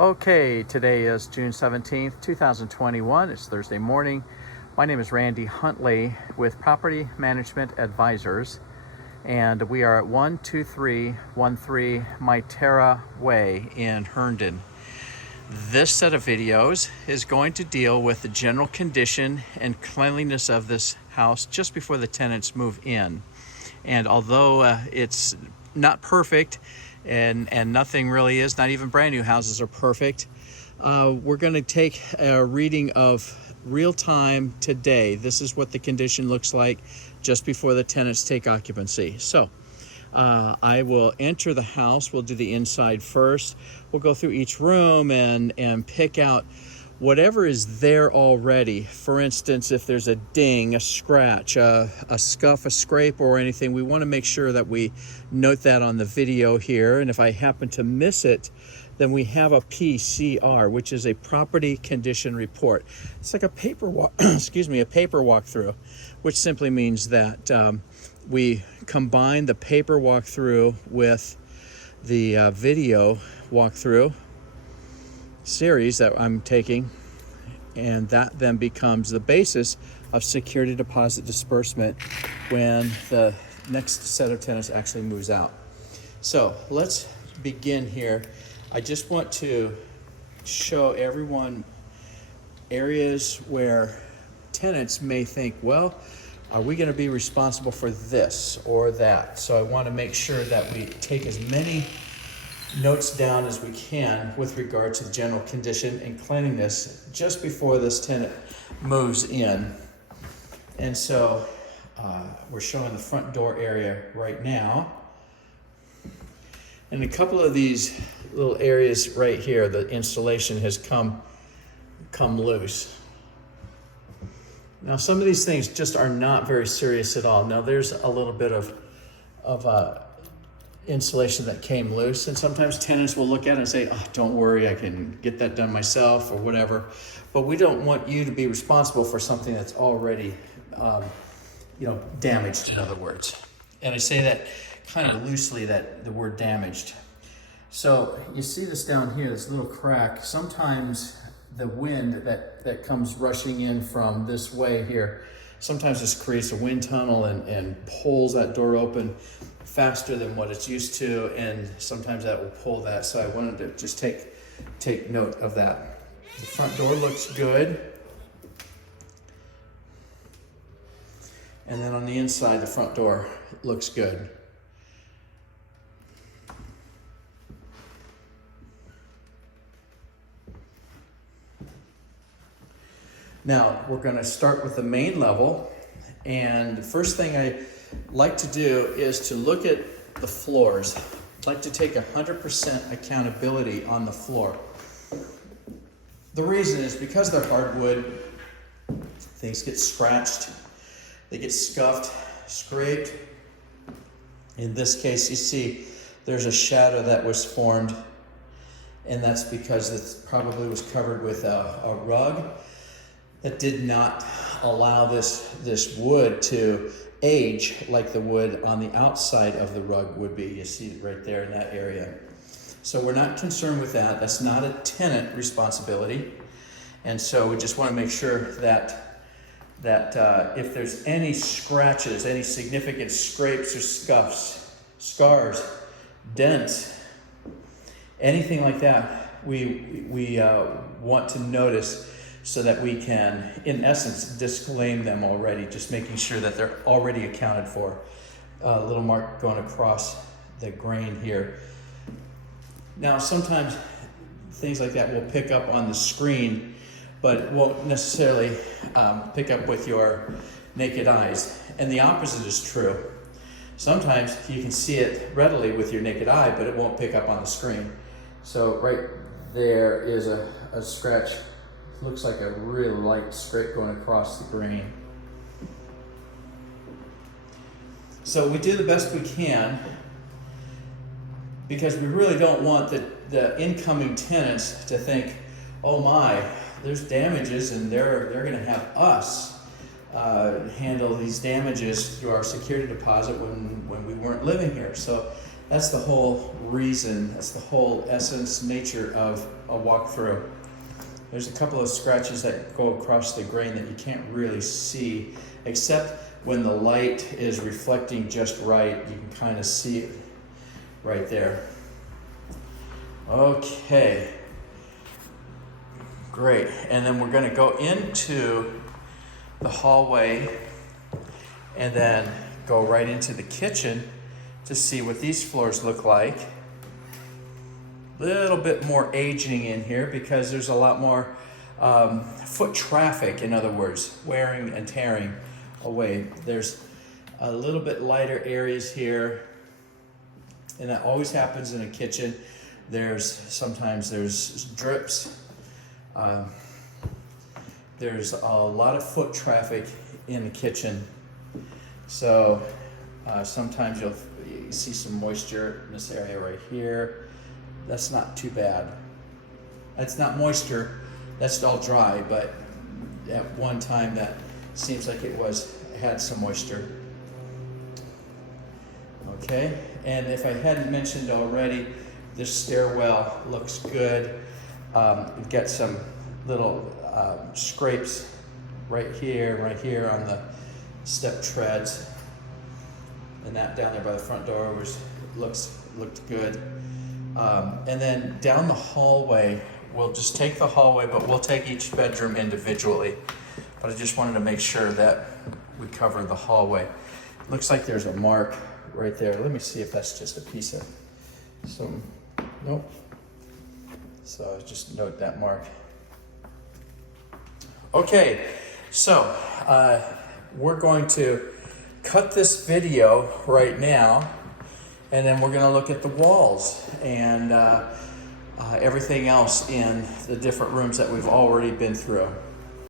Okay, today is June 17th, 2021. It's Thursday morning. My name is Randy Huntley with Property Management Advisors, and we are at 12313 Myterra Way in Herndon. This set of videos is going to deal with the general condition and cleanliness of this house just before the tenants move in. And although it's not perfect, and nothing really is, not even brand new houses are perfect, we're going to take a reading of real time today. This is what the condition looks like just before the tenants take occupancy. So I will enter the house. We'll do the inside first. We'll go through each room and pick out whatever is there already. For instance, if there's a ding, a scratch, a scuff, a scrape, or anything, we want to make sure that we note that on the video here. And if I happen to miss it, then we have a PCR, which is a property condition report. It's like a paper walkthrough, which simply means that we combine the paper walkthrough with the video walkthrough series that I'm taking, and that then becomes the basis of security deposit disbursement when the next set of tenants actually moves out. So let's begin here. I just want to show everyone areas where tenants may think, well, are we going to be responsible for this or that? So I want to make sure that we take as many notes down as we can with regard to the general condition and cleanliness just before this tenant moves in. And so we're showing the front door area right now. And a couple of these little areas right here, the installation has come loose. Now some of these things just are not very serious at all. Now there's a little bit of insulation that came loose, and sometimes tenants will look at it and say, oh, don't worry, I can get that done myself or whatever. But we don't want you to be responsible for something that's already damaged, in other words. And I say that kind of loosely, that the word damaged. So you see this down here, this little crack. Sometimes the wind that comes rushing in from this way here, sometimes this creates a wind tunnel and pulls that door open faster than what it's used to, and sometimes that will pull that. So I wanted to just take note of that. The front door looks good. And then on the inside, the front door looks good. Now we're going to start with the main level, and the first thing I like to do is to look at the floors. I'd like to take 100% accountability on the floor. The reason is because they're hardwood, things get scratched, they get scuffed, scraped. In this case, you see there's a shadow that was formed, and that's because it probably was covered with a rug that did not allow this wood to age like the wood on the outside of the rug would be. You see it right there in that area. So we're not concerned with that. That's not a tenant responsibility. And so we just want to make sure that if there's any scratches, any significant scrapes or scuffs, scars, dents, anything like that, we want to notice, so that we can, in essence, disclaim them already, just making sure that they're already accounted for. A little mark going across the grain here. Now, sometimes things like that will pick up on the screen, but won't necessarily pick up with your naked eyes. And the opposite is true. Sometimes you can see it readily with your naked eye, but it won't pick up on the screen. So right there is a scratch. Looks like a really light scrape going across the grain. So we do the best we can, because we really don't want the incoming tenants to think, oh my, there's damages, and they're going to have us handle these damages through our security deposit when we weren't living here. So That's the whole reason, that's the whole essence, nature of a walkthrough. There's a couple of scratches that go across the grain that you can't really see, except when the light is reflecting just right, you can kind of see it right there. Okay, great. And then we're going to go into the hallway and then go right into the kitchen to see what these floors look like. Little bit more aging in here because there's a lot more foot traffic, in other words, wearing and tearing away. There's a little bit lighter areas here, and that always happens in a kitchen. Sometimes there's drips. There's a lot of foot traffic in the kitchen, so sometimes you see some moisture in this area right here. That's not too bad. That's not moisture, that's all dry, but at one time that seems like it had some moisture. Okay, and if I hadn't mentioned already, this stairwell looks good. You've got some little scrapes right here on the step treads, and that down there by the front door looked good. And then down the hallway, we'll just take the hallway, but we'll take each bedroom individually. But I just wanted to make sure that we cover the hallway. Looks like there's a mark right there. Let me see if that's just a piece of some, nope. So just note that mark. Okay, so we're going to cut this video right now, and then we're going to look at the walls and everything else in the different rooms that we've already been through.